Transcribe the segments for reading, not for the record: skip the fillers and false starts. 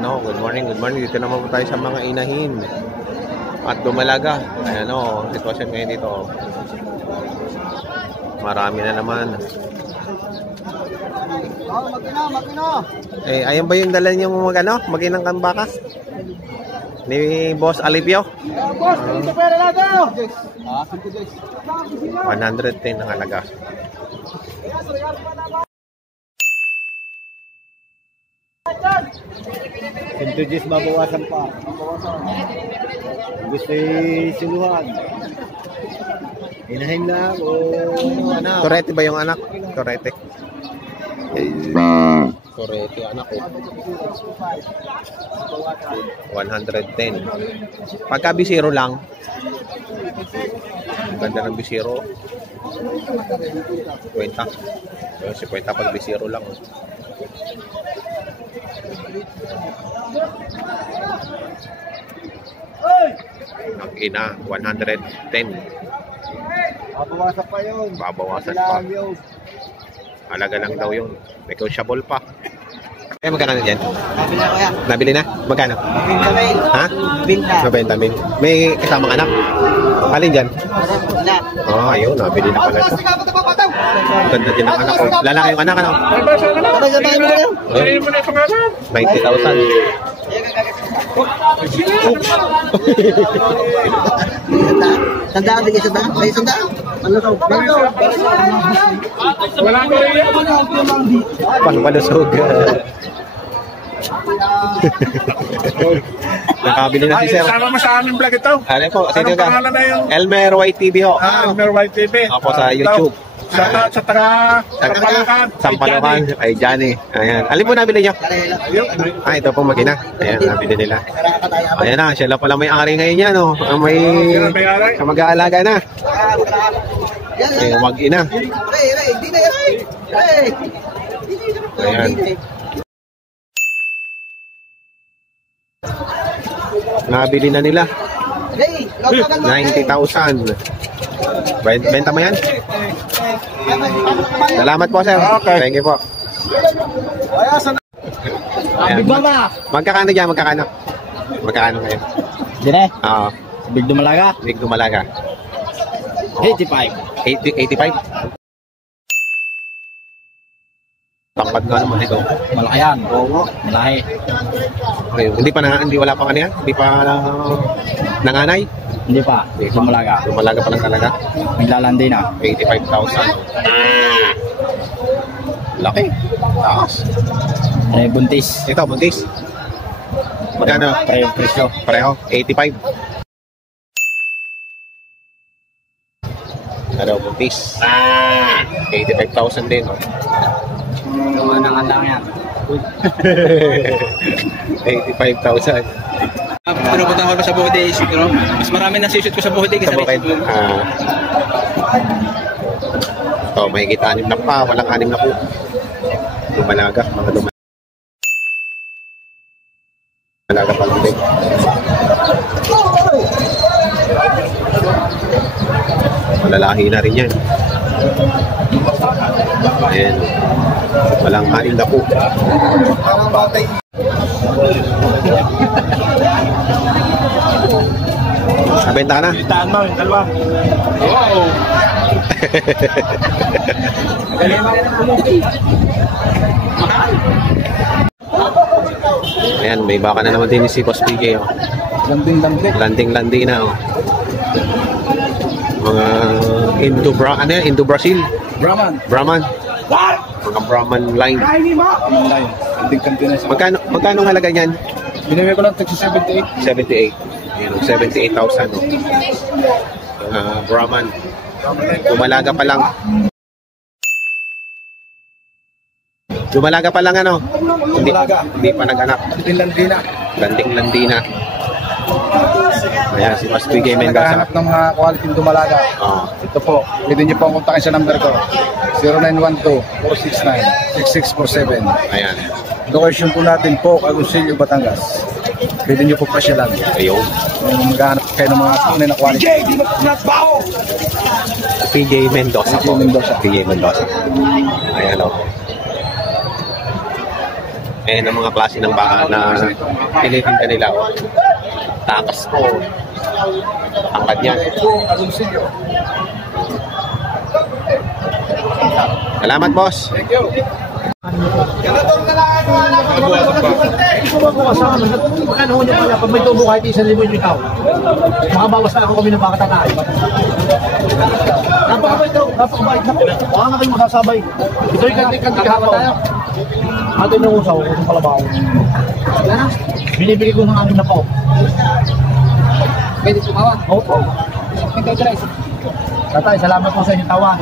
Ayan o, good morning. Dito naman po tayo sa mga inahin at dumalaga. Ayan o, sitwasyon ngayon dito. Marami na naman. Makina. Eh, ayan ba yung dala niyong maginang kambaka? Ni Boss Alipio? Boss, ito pera lago. 110 ang halaga. Sintujes babawasan pa. Gusto sinuhan. Inahin lang o anak. Torete ba yung anak? Torete. Torete anak ko. 110. Pagka bisiro lang. Ang ganda ng bisiro. 50. So, 50 pag bisiro lang. Ang ina, 110. Babawasan pa yun. Babawasan pa. Halaga lang daw yun. Negotiable pa. Eh, magkano na dyan? Nabili na kuya. Nabili na? Magkano? Binta na Ha? Binta. Nabenta min. May kasamang anak? Alin dyan? Na. Oh, ayun. Nabili na pala ito. Ganda din ang anak ko. Lalaki yung anak, ano? Sabay mo kayo. 90,000. Sandaan, bigay sandaan. May sandaan. Ano to? Wala ko rin yan. Pangpalusog. Nakabili na si Sir. Sama mo sa aming vlog ito. Ano po? Sino Anong ka? pangalan na yung Elmer YTV ho. Elmer White TV? Ako sa YouTube. Sa Sampalocan. Sampalocan. Ay, Johnny. Ayan. Alin po nabili nyo? Ito po makina. Ayan, nabili nila. Ayan na, siya lang pala may ari ngayon yan, oh. Ang may mag-aalaga na. Ayan, mag-ina. Ayan. Nabili na nila. 90,000. Benta mo yan? Salamat po, sir. Okay. Thank you po. Ayan. Magkakano dyan? Magkakano? Magkakano kayo? Dire, Oo. big dumalaga. Big dumalaga. 85. 85? Tampad nga naman ito. Malaki yan. Oo. Malaki. Okay. Hindi wala pa kanina? Hindi pa nanganay? Hindi pa. Dumalaga. Dumalaga pa lang talaga. Maglalandi na. 85,000. Laki. Taas. Buntis. Ito, buntis. Magkano? Presyo. Pareho? 85. Ano, buntis. 85,000 din. Oh. Lumanangan lang yan. 85,000. Pinupunta ko sa body, mas marami na shoot ko sa body Sa kasi bukid. Ito, may kita 6 na pa. Walang 6 na po. Lumalaga. Mga lumalaga pa lang din. Malalahi na rin yan. Ayan. Walang 6 na po. Nabenta ka na? Bitaan mo, yung dalawa. Oo. Ayan, may baka na naman din si Boss PK. Oh. Landing-landi na. Oh. Mga Indo-Brazil. Brahman. Mga Brahman line. Magkano halaga niyan? Binigay ko lang tag sa 78. 78. Ayan, 78,000. Brahman. Dumalaga pa lang. Dumalaga pa lang ano? Hindi pa nag-anak. Landing-landi na. Ayan, si Mas PK Mendoza. Naghahanap ng mga quality dumalaga. Ito po, pwede niyo po ang kontakin sa number ko. 0912-469-6647. Ayan. Location po natin po, Agoncillo, Batangas. Pwede niyo po pasyalan. Ayun. Kung maghahanap kayo ng mga tunay na quality. PJ Mendoza po. PJ Mendoza. Ayan o. Ayan ang mga klase ng baka na tinitinda nila. Takas po. Angkat yan. Salamat, boss. Thank you. Magkano ho niyo pala pag may tubo kahit 1,000 yung ikaw? Makabawas na ako kami ng baka tatay. Napakabait daw, napakabait na po. Baka nga kayo makasabay. Ito yung kanti-kanti kahapon. Ato yung usaw, kung kalabaw. Binibili ko ng amin na po. Pwede po kawa. Opo. Tatay, salamat po sa inyong tawa.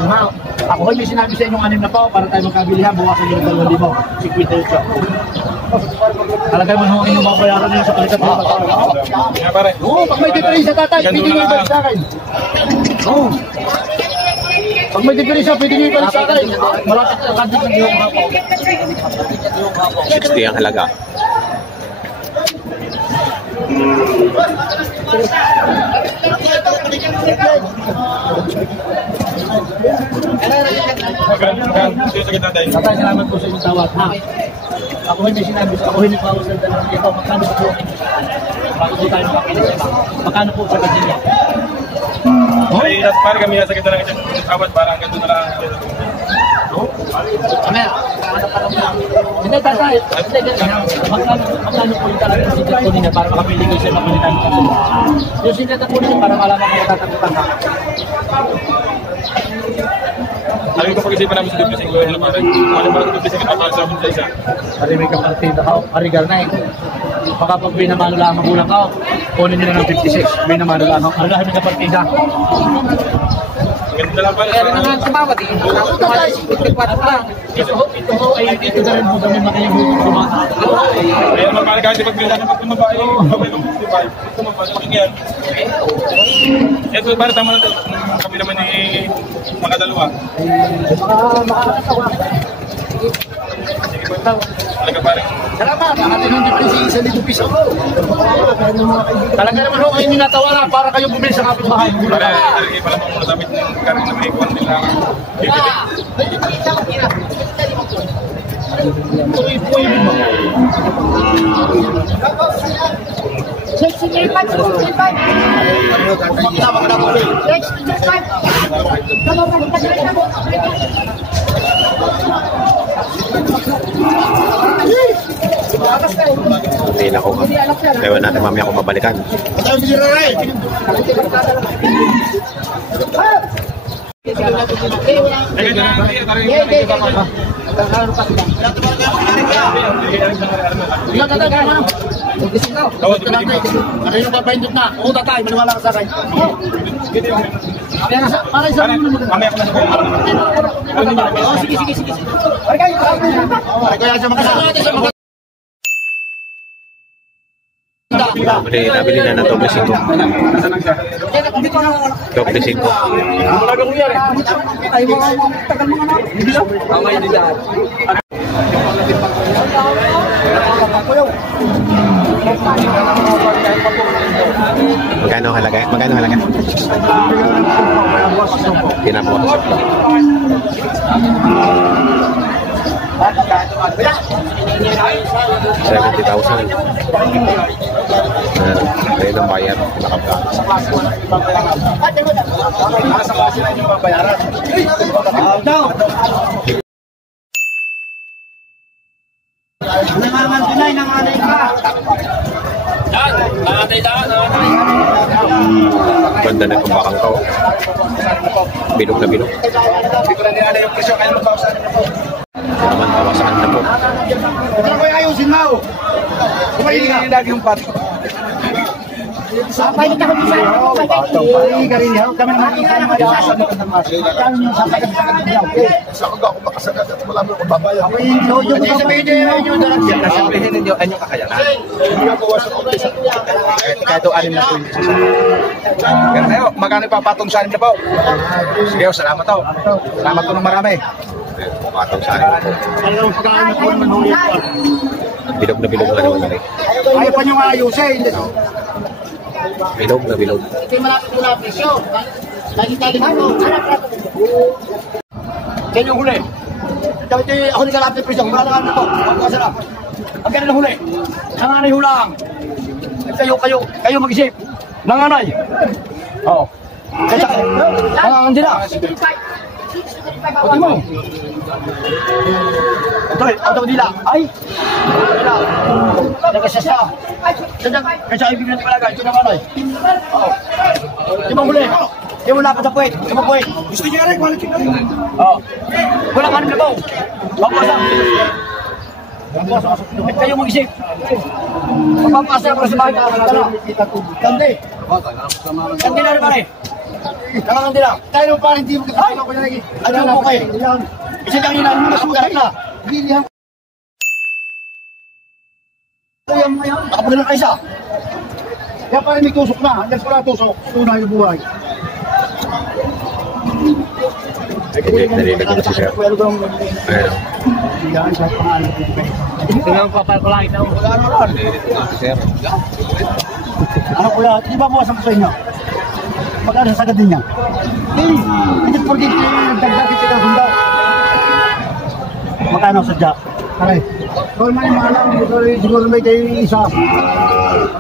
Ako kayo may sinabi sa inyong 6 na po para tayo magkabilihan. Buwasan nyo ng 2,000. 58. Talagay mo nung inyong mabayaran nyo sa palitan mo. Oo, pag may diferensya tatay, pwede nyo ibalik sa akin. Oo. Pag may diferensya, pwede nyo ibalik sa akin. Malapit na kanti ng iyong hapo. 60 ang halaga. Tatay, salamat po sa inyong tawad. Ako hindi sinabi sa ako hindi pa ako sa dalawang ito. Magkano po po? Bago po tayo makakita. Magkano po sa kanila? Ay, parang kami nasa kita lang ito. Tawad, parang ganito na lang. Hindi, tatay. Magkano po yung talagang sinat ko niya para makapili ko sa makulitan ko. Yung sinat po niya para malaman ko tatakutan ka. Alam ko pag-isipan namin sa duplesing ko, ano parang, ano parang duplesing ka para sa amin sa isa. Pari may kapatid ako, arigar na eh. Baka pag binamano lang ang magulang ko, kunin nyo na ng 56. Binamano lang ako. Arigar may kapatid na. Ganito lang pala. Kaya rin naman tumawad eh. Tumawad 54 lang. Ito ho, ay dito na rin po kami makayang kumata. Kaya naman parang kahit ipagbilan ng pagkumabae, okay lang 55. Ito man, parang yan. Ito parang tama na kami naman ni mga dalawa. Talaga parang. Salamat, atin hindi pa rin sa 1,000 piso. Talaga naman ho, kayo ninatawaran para kayong bumili sa kapitbahay. Parang iba lang muna sabi ng karin na may kuwan nila. Bibili. Hindi na ako. Kaya natin mamaya kung mabalikan. Ano yung papahindot na? Oo, tatay, maniwala ka sa akin. Para isa rin mo. Mamaya ko na sa Sige. Kaya sa mga Nabili na ng doble 5. Doble 5. ay mga tagal mga na. Magkano halaga? Magkano halaga? Pinabukas. 70,000. Ayun ang bayad. Nangangantinay, nanganay ka. Ganda na itong bakang to. Bilog na bilog. Hindi ko na nilala yung presyo, kaya magpapasanin na po. Ito naman, bawasan na po. Ano ko ayusin mo? Kumain nga lagi yung pato. Sapay kita ko bisa. Ay, garin yaw. Kami makita ng mga sa ng mas. Kami yung sapay kita ko yaw. Sa ako makasagat at wala mo akong babayaw. Ako yung sabihin niyo yung dalag. Sabihin ninyo, anyong kakayanan. Hindi ako wasan ko sa kahit o 6 na po yung isa. Pero tayo, magkano papatong sa 6 na po? Sige, salamat to. Salamat po ng marami. Pumatong sa akin po. Ayaw pagkain ko naman ulit. Bilog na bilog na naman yun eh. Ayaw pa niyong ayusin. Bilog na bilog. Ito yung malapit mo na presyo. Lagi-lagi ako. Kaya yung huli. Ito ako nilalapit presyo. Wala na po. Huwag ka sarap. Ang ganun na huli. Nanganay hulang. Kayo mag-isip. Nanganay. Oo. Kaya, nangangan din na. Pati mo. Ito nila. Ay. Nila. Nagkasasa. Kaya ibig natin palagay. Ito nanganay. Oo. Di ba huli? Di mo lapad sa puwet. Di mo puwet. Gusto niya rin. Oo. Wala ka rin na po. Papasang. Kayo mag-isip. Papapasa para sa bahay ka. Kandi. Kandi na rin pare. Kandi na. Tayo pa rin di mo kasama ko na lagi. Ano po kayo? Isa lang yun ang mga sugat na. Nakapagod na kayo isa. Kaya parang may tusok na. Hanggang wala tusok. Tunay yung buhay. Narinig ko na si Sir. Ayun. Ito lang papalakit ako. Narinig ko na si Sir. Ano ko lang, di ba buwasan ko sa inyo? Magkano sa sagad din niya? Hindi po rin nagdagdag ito ng sundaw. Magkano sa jack? Aray. Kung may mga lang, siguro may kayo isa.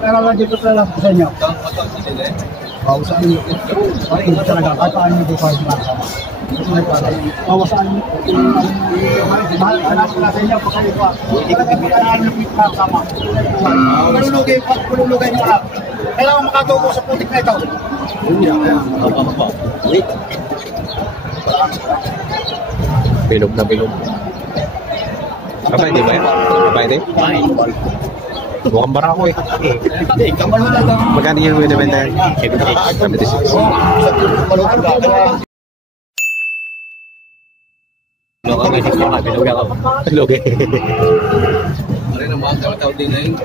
Pero lang dito sa lang sa inyo. Pausaan niyo. Ay, hindi talaga. Kahit paano niyo bukas makasama. Pausaan niyo. Mahal na sa inyo. Pagkali pa. Pagkali niyo makasama. Kululugay niyo lang. Kailangan makatubo sa putik na ito. Bilog na bilog. Kapay, di ba yan? Kapay din? Mukhang barako eh. Magkano yung winibenta yan? 76. Bilog eh. Ano na mga tawag din na yun?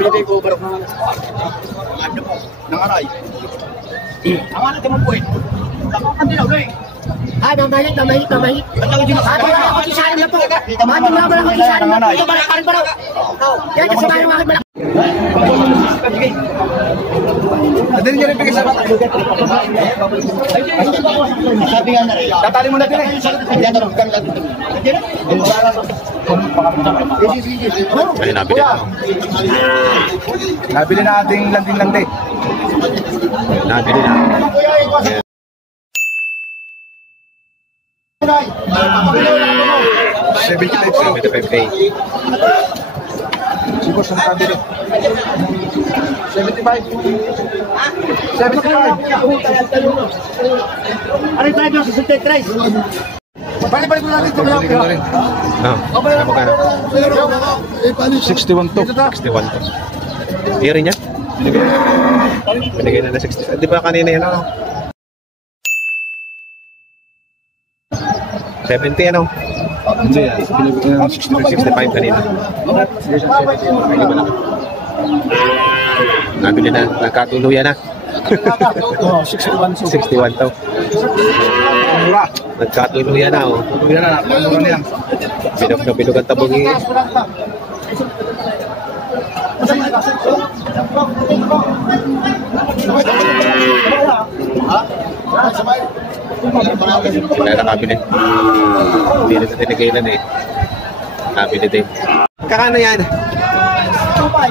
Bibig ko barok na. Nangaray. Ang anak mo po eh. Tamakan din ako eh. Ah, namahit. Ba't ako di Ah, wala ako kisarin na po. Mati mo naman ako kisarin na po. Ito malakarin pa raw. Yan, kasi bayan mga malakarin. Nadali niya rin bigay sa bata. Sabi nga na rin. Tatali mo na din eh. Ayun, nabili na. Nabili na ating landing-landing. Nabili na. Ayan. 75K. Siguro sa nakabili. 75. Ano tayo doon sa St. Christ? Balik-balik mo natin ito. Magkano? 61 to. 61 to. Iri niya? Binigay na na 60. Di ba kanina yun? 70 ano? Hindi, 65 kanina. Nabili na, nagkatuluyan na. 61 to. Nagkatuluyan na oh. Yan na, ano na yan. Bilog na bilog ang tabungi. Kaya nakabili. Hindi na sa tinigailan eh. Nakabili din. Kakano yan?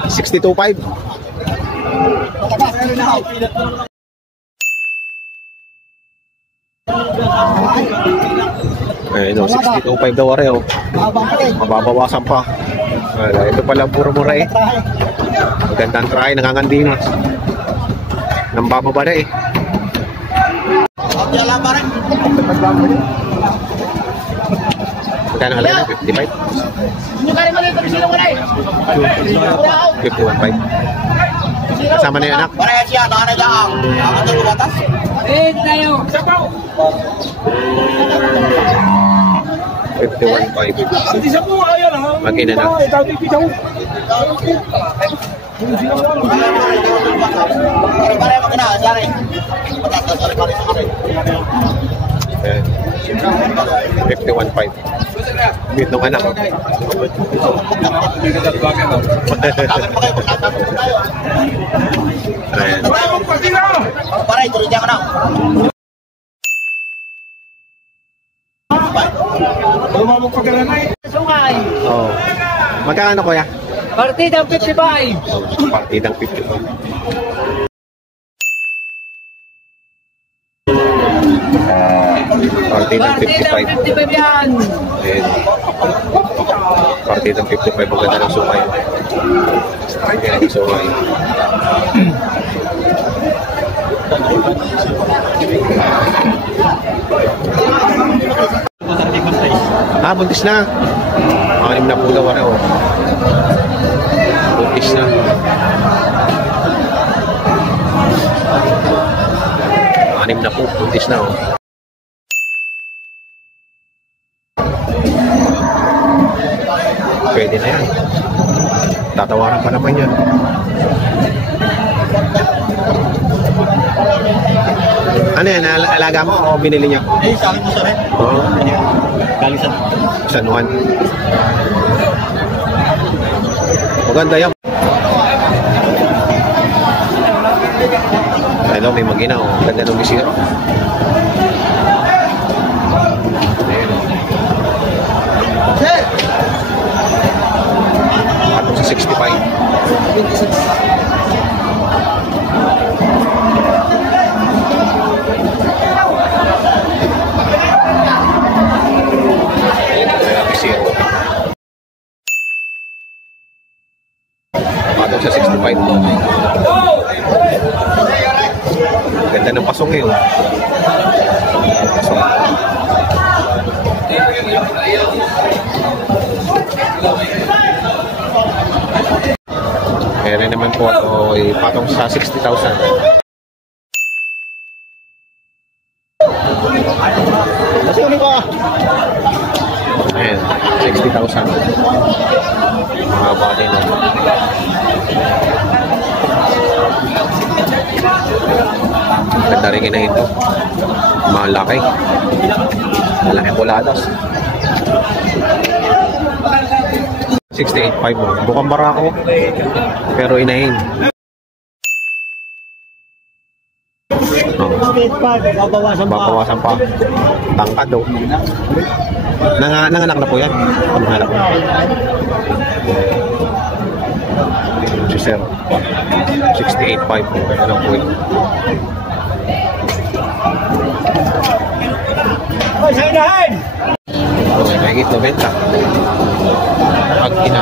62.5. Ayun o, 62.5 daw are o. Mababawasan pa. Ito pala mura-mura eh. Magandang try, nangangandina. Nang bababa na eh. Magkano halay na? 55? Hindi ka rin mali. Pero sino wala eh? 51.5. Kasama na yung anak? Parehas siya, nakanay lang. Ako ito lumatas. Eh, tayo. 51.5. Magkina na. Pare-pare mo na, sorry. Ayan. 51.5. Bit nung anak. Ayan. Pare, tuloy niya ko na. Lumabog pa ka na eh. Sungay. Oo. Magkano kuya? Partidang 55. Partidang 55. Partidang 55. 55 yan. Ayan. Partidang 55. Maganda ng sungay. Ayan ang sungay. Buntis na. 6 na po daw ano. Buntis na. Na po, buntis na oh. Pwede na yan. Tatawaran pa naman yan. Ano yan? Alaga mo o binili niya? Eh, sa akin mo sa rin. Oo. Galing sa San Juan. Maganda yan. Hello, may magina oh. Ganda ng bisiro. Atong sa 65. Atong sa 65. Ganda ng pasong ngayon. Pasong. Kaya naman po ako ipatong sa 60,000. Kasi ano ba? Ayan, 60,000. Mahaba din. Ganda rin inahin to. Malaki. Malaki puladas. 68.5 mo. Bukang barako. Pero inahin. Babawasan pa. Tangkad daw. Nanganak na po yan. Nanganak po. Si Sir. 68.5 po. Ano po yun? Oy, sa inahin! Okay, mahigit 90. Pag ina.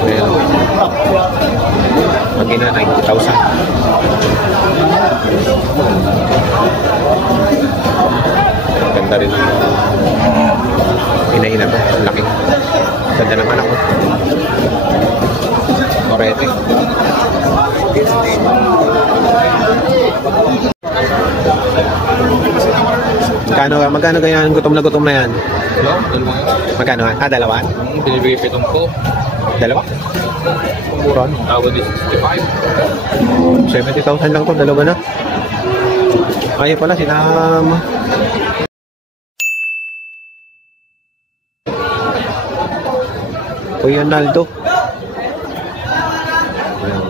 Ayan. Pag ina, 90,000. Ganda rin. Ina-ina to. Laki. Ganda naman ako. Korete. Magkano ganyan gutom na yan? Hello? Dalawa nga. Magkano? Dalawa? Binibigay 7 po. Dalawa? Muron. Tawag din 65. 70,000 lang to, dalawa na. Ayaw pala, sinama. Kuya Naldo.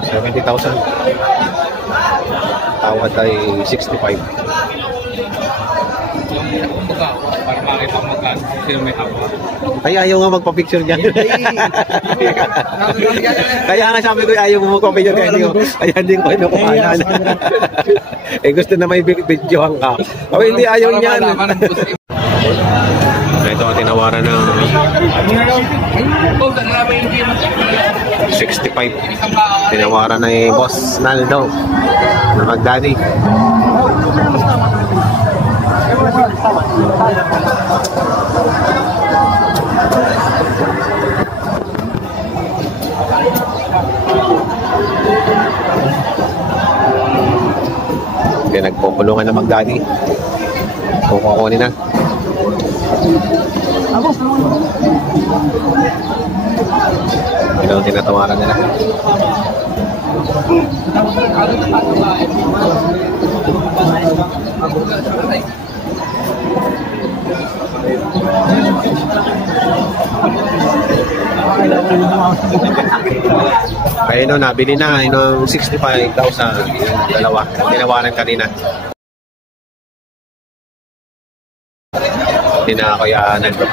70,000. Tawad ay 65. Para makita mo magkano sino may hawa. Ay, ayaw nga magpa-picture dyan. Kaya nga sabi ko, ayaw mo magpa-picture kaya hindi ko kinukuhanan. Eh, gusto na may videohan ka. O, hindi, ayaw niyan. Ito ang tinawaran ng 65. Tinawaran na Boss Naldo na Magdani. Kaya nagpupulungan na Magdani. Kukukunin na. Ito ang tinatawaran nila. Kaya nabili na yung 65,000 yung dalawa. Tinawaran kanina. ni na Kuya Nando.